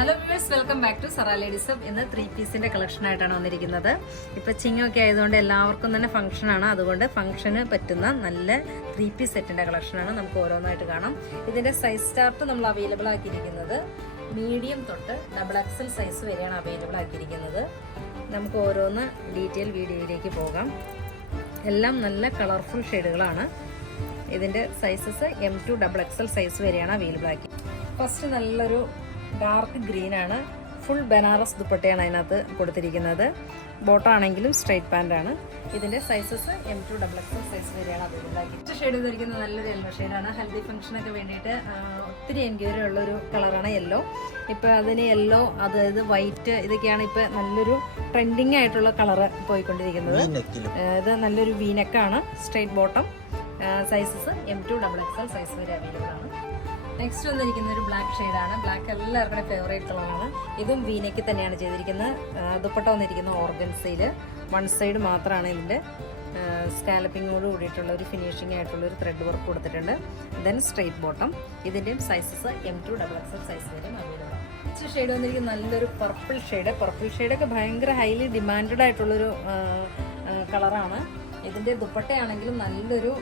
Hello viewers, welcome back to Zara ladies. ഇന്ന് 3 പീസിന്റെ collection ആയിട്ടാണ് വന്നിരിക്കുന്നത്. ഇപ്പൊ ചിങ്ങൊക്കെ ആയതുകൊണ്ട് എല്ലാവർക്കും തന്നെ ഫംഗ്ഷനാണ്. അതുകൊണ്ട് ഫംഗ്ഷന് പറ്റുന്ന നല്ല 3 പീസ് സെറ്റിന്റെ കളക്ഷനാണ്. നമുക്ക് ഓരോന്നായിട്ട് കാണാം. ഇതിന്റെ സൈസ് ചാർട്ട് നമ്മൾ അവൈലബിൾ ആക്കിയിരിക്കുന്നത് മീഡിയം തൊട്ട് XXL സൈസ് വരെയാണ് അവൈലബിൾ ആക്കിയിരിക്കുന്നത്. നമുക്ക് ഓരോന്ന് ഡീറ്റെയിൽ വീഡിയോയിലേക്ക് പോകാം. എല്ലാം നല്ല കളർഫുൾ ഷെയ്ഡുകളാണ്. ഇതിന്റെ സൈസസ് M2 XXL സൈസ് വരെയാണ് അവൈലബിൾ ആക്കി. ഫസ്റ്റ് നല്ലൊരു ഡാർക്ക് ഗ്രീൻ ആണ്. ഫുൾ ബനാറസ് ദുപ്പട്ടയാണ് അതിനകത്ത് കൊടുത്തിരിക്കുന്നത്. ബോട്ടാണെങ്കിലും സ്ട്രൈറ്റ് പാൻ്റ് ആണ്. ഇതിൻ്റെ സൈസസ് M2 XXL സൈസ് വരെയാണ് അവൈലബിൾ ആക്കി. ഷെയ്ഡ് ചെയ്തിരിക്കുന്നത് നല്ലൊരു യെല്ലോ ഷെയ്ഡാണ്. ഹൽദി ഫംഗ്ഷനൊക്കെ വേണ്ടിയിട്ട് ഒത്തിരി എൻക്വയറി ഉള്ളൊരു കളറാണ് യെല്ലോ. ഇപ്പോൾ അതിന് യെല്ലോ, അതായത് വൈറ്റ്, ഇതൊക്കെയാണ് ഇപ്പോൾ നല്ലൊരു ട്രെൻഡിങ് ആയിട്ടുള്ള കളറ് പോയിക്കൊണ്ടിരിക്കുന്നത്. ഇത് നല്ലൊരു വീനെക്കാണ്. Straight bottom. Sizes M2 XXL size വരെ അവൈലബിൾ ആണ്. നെക്സ്റ്റ് വന്നിരിക്കുന്ന ഒരു ബ്ലാക്ക് ഷെയ്ഡാണ്. ബ്ലാക്ക് എല്ലാവർക്കും ഫേവറേറ്റ് കളറാണ്. ഇതും വീനയ്ക്ക് തന്നെയാണ് ചെയ്തിരിക്കുന്നത്. ദുപ്പട്ട വന്നിരിക്കുന്ന ഓർഗൻസയിൽ 1 സൈഡ് മാത്രമാണ് ഇതിൻ്റെ സ്കാലപ്പിങ്ങോട് കൂടിയിട്ടുള്ള ഒരു ഫിനിഷിംഗ് ആയിട്ടുള്ള ഒരു ത്രെഡ് വർക്ക് കൊടുത്തിട്ടുണ്ട്. Then straight bottom. ഇതിൻ്റെയും സൈസസ് M2 XXL സൈസ് വരെ അവൈലബിൾ ആണ്. നെക്സ്റ്റ് ഷെയ്ഡ് വന്നിരിക്കുന്ന നല്ലൊരു പർപ്പിൾ ഷെയ്ഡ്. പർപ്പിൾ ഷെയ്ഡൊക്കെ ഭയങ്കര ഹൈലി ഡിമാൻഡഡ് ആയിട്ടുള്ളൊരു കളറാണ്. ഇതിൻ്റെ ദുപ്പട്ടയാണെങ്കിലും നല്ലൊരു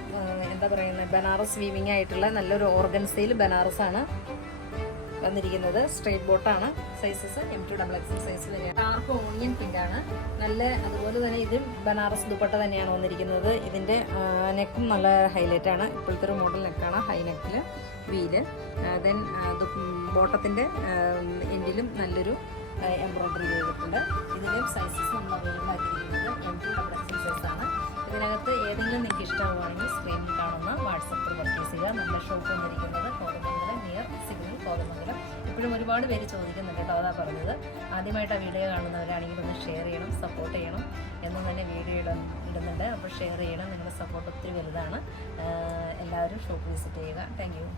എന്താ പറയുന്നത്, ബനാറസ് വീവിങ് ആയിട്ടുള്ള നല്ലൊരു ഓർഗൻസയിൽ ബനാറസ് ആണ് വന്നിരിക്കുന്നത്. സ്ട്രെയിറ്റ് ബോട്ടാണ്. സൈസസ് M2 XXL സൈസ് വരെയാണ്. ഡാർക്ക് ഓണിയൻ പിങ്ക് ആണ്. നല്ല അതുപോലെ തന്നെ ഇതും ബനാറസ് ദുപ്പട്ട തന്നെയാണ് വന്നിരിക്കുന്നത്. ഇതിൻ്റെ നെക്കും നല്ല ഹൈലൈറ്റ് ആണ്. ഇപ്പോഴത്തെ ഒരു മോഡൽ നെക്കാണ്. ഹൈ നെക്കിൽ വീല്. ദെൻ ബോട്ടത്തിൻ്റെ എൻഡിലും നല്ലൊരു എംബ്രോയിഡറി ചെയ്തിട്ടുണ്ട്. ഇതിൻ്റെയും സൈസസ് നമ്മൾ അവൈലബിൾ ആക്കിയിരിക്കുന്നത് M2 XXL സൈസാണ്. ഇതിനകത്ത് ഏതെങ്കിലും നിങ്ങൾക്ക് ഇഷ്ടമാവുകയാണെങ്കിൽ സ്ക്രീനിൽ കാണുന്ന വാട്സപ്പിൽ പർച്ചേസ് ചെയ്യുക. നമ്മുടെ ഷോപ്പ് വന്നിരിക്കുന്നത് കോതമംഗലം, നിയർ സിഗ്നൽ കോതമംഗലം. ഇപ്പോഴും ഒരുപാട് പേര് ചോദിക്കുന്നുണ്ട് കേട്ടോ, അതാ പറഞ്ഞത്. ആദ്യമായിട്ട് ആ വീഡിയോ കാണുന്നവരാണെങ്കിൽ ഒന്ന് ഷെയർ ചെയ്യണം, സപ്പോർട്ട് ചെയ്യണം. എന്നും തന്നെ വീഡിയോ ഇടുന്നുണ്ട്. അപ്പോൾ ഷെയർ ചെയ്യണം. നിങ്ങളുടെ സപ്പോർട്ട് ഒത്തിരി വലുതാണ്. എല്ലാവരും ഷോപ്പ് വിസിറ്റ് ചെയ്യുക. Thank you.